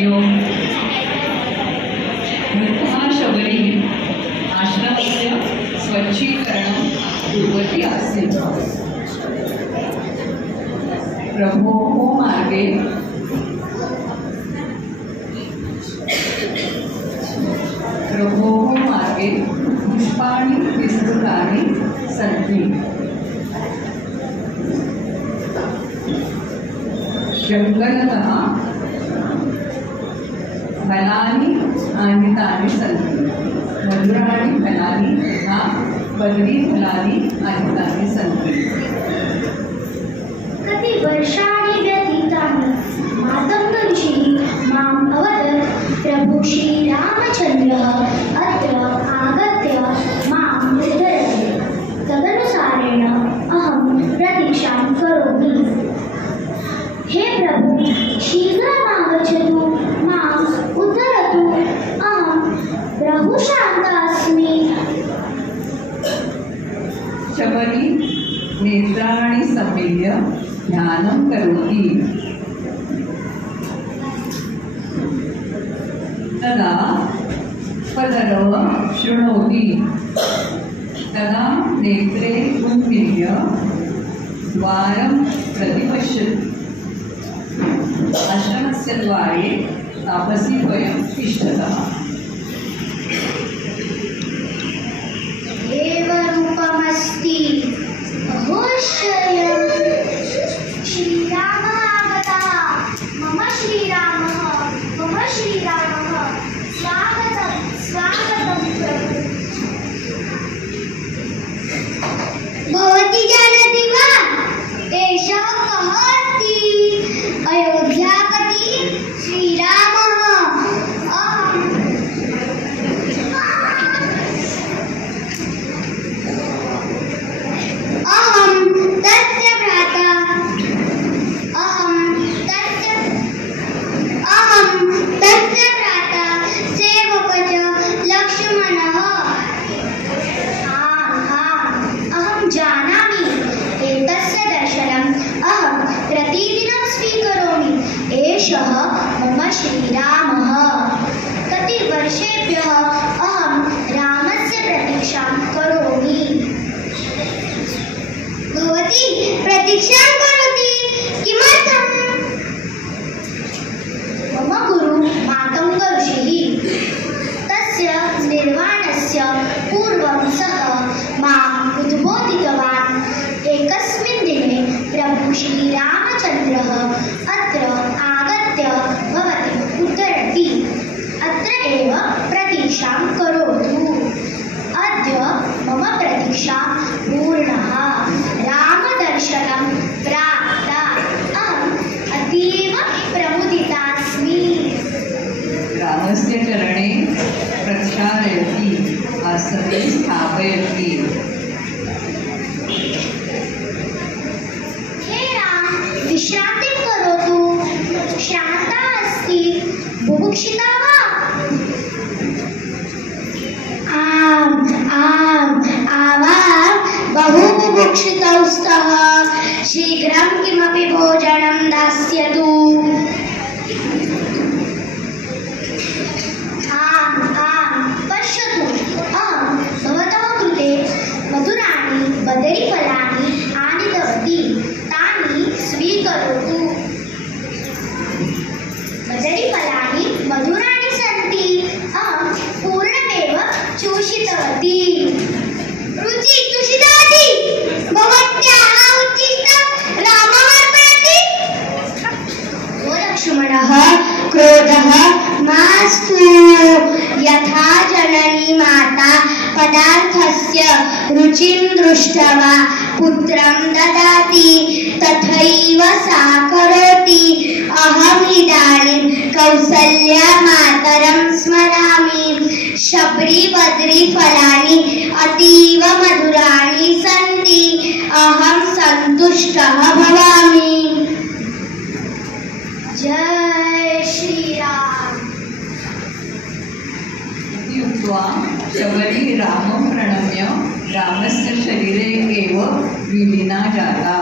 कर्तव्यो वृद्धा शबरी आश्रमस्य स्वच्छीकरणं कुर्वती आसीत्। प्रभोः मार्गे पुष्पाणि विस्तृतानि सन्ति। जंगलतः फलानि आनीतानि सन्ति। मधुराणि फलानि तथा बदरीफलानि आनीतानि सन्ति। कति वर्षाणि व्यतीतानि मातंग ऋषिः माम् अवदत्, प्रभु श्रीरामचन्द्रः अत्र आगत्य माम् उद्धरति। तदनुसारेण अहं प्रतीक्षां करोमि। हे प्रभु, शीघ्रमागच्छतु, माम् उद्धरतु। अहं बहु श्रान्ता अस्मि। शबरी नेत्राणि सम्मील्य ध्यानं करोति। तदा पदरव शृणोति। तदा नेत्रे उन्मील्य द्वारं प्रतिपश्यति। आश्रमस्य द्वारे तापसीद्वयं तिष्ठतः। एव रूपमस्ति अहोश्चर्यं। श्रीरामः आगतः। मम श्रीरामः, मम श्रीरामः। स्वागतं, स्वागतं प्रभु। भवती जानाति वा, एषः कः अस्ति? अयोध्यापति श्रीरामः। अहं तस्य भ्राता। सेवकः लक्ष्मणः। अहं जानामि। एतस्य दर्शनम् अहं प्रतिदिनं स्वीकरोमि। एषः मम श्रीरामः। कति वर्षेभ्यः अहं रामस्य प्रतीक्षां करोमि। भवती प्रतीक्षां करोति किमर्थम्? मम गुरु मातंग ऋषिः। तस्य निर्वाणस्य पूर्वं सः माम् उद्बोधितवान्। एकस्मिन् दिने प्रभु श्रीरामचन्द्रः अत्र आगत्य भवतीम् उद्धरति। अत्र एव प्रतीक्षां करोतु। अद्य मम प्रतीक्षा पूर्णः। रामदर्शनं प्राप्तं। अहम् अतीव प्रमुदितास्मि। रामस्य चरणे प्रक्षालयति, आसने स्थापयति। हे राम, विश्रान्तिं करोतु। श्रान्ता अस्ति, बुभुक्षिता वा? आम् आवां बहु बुभुक्षितौ स्तः। शीघ्रं किमपि भोजनं दास्यतु। पश्यतु, अहं भवतः कृते मधुराणि बदरीफलानि आनीतवती। तानि स्वीकरोतु। बदरीफलानि मधुराणि सन्ति। अहं पूर्णमेव चूषितवती। रुचि चूषितवती। भवत्याः उच्छिष्टं राममर्पयति। ओ लक्ष्मणः, क्रोधः मास्तु। यथा जननी माता पदार्थस्य रुचिं दृष्ट्वा पुत्रं ददाति, तथैव सा करोति। अहमिदानीं कौसल्यामातरं स्मरामि। शबरी बद्रीफलानि अतीव मधुराणि सन्ति। अहं सन्तुष्टः भवामि। जय श्रीराम। इति उक्त्वा शबरी रामं प्रणम्य रामस्य शरीरे एव विलीना जाता।